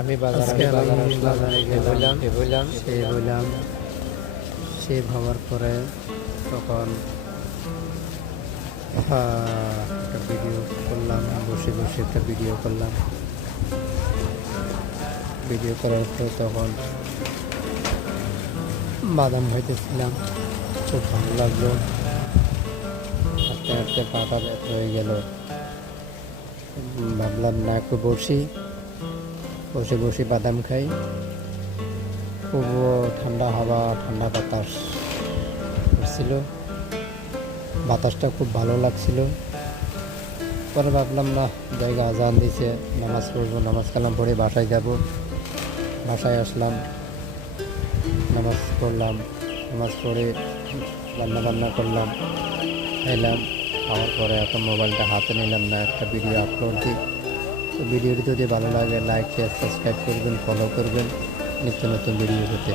আমি বাজারে আসলাম, বললাম সে ভাবার পরে তখন একটা ভিডিও করলাম, বসে বসে একটা ভিডিও করলাম। ভিডিও করার পর তখন বাদাম খাইতেছিলাম, খুব ভালো লাগলো। হাঁটতে হাঁটতে পাটা ব্যথা হয়ে গেল। ভাবলাম না একটু বসে বসে বাদাম খাই। খুব ঠান্ডা হাওয়া, ঠান্ডা বাতাস ছিল, বাতাসটা খুব ভালো লাগছিল। পরে ভাবলাম না, জায়গা আজান দিছে, নামাজ পড়বো, নামাজ কালাম পড়ে বাসায় যাব। বাসায় আসলাম, নামাজ পড়লাম, নামাজ পড়ে রান্না বান্না করলাম, এলাম। খাওয়ার পরে এখন মোবাইলটা হাতে নিলাম, না একটা ভিডিও আপলোড দিই। তো ভিডিওটি যদি ভালো লাগে লাইক শেয়ার সাবস্ক্রাইব করবেন, ফলো করবেন নিত্য নতুন ভিডিও পেতে।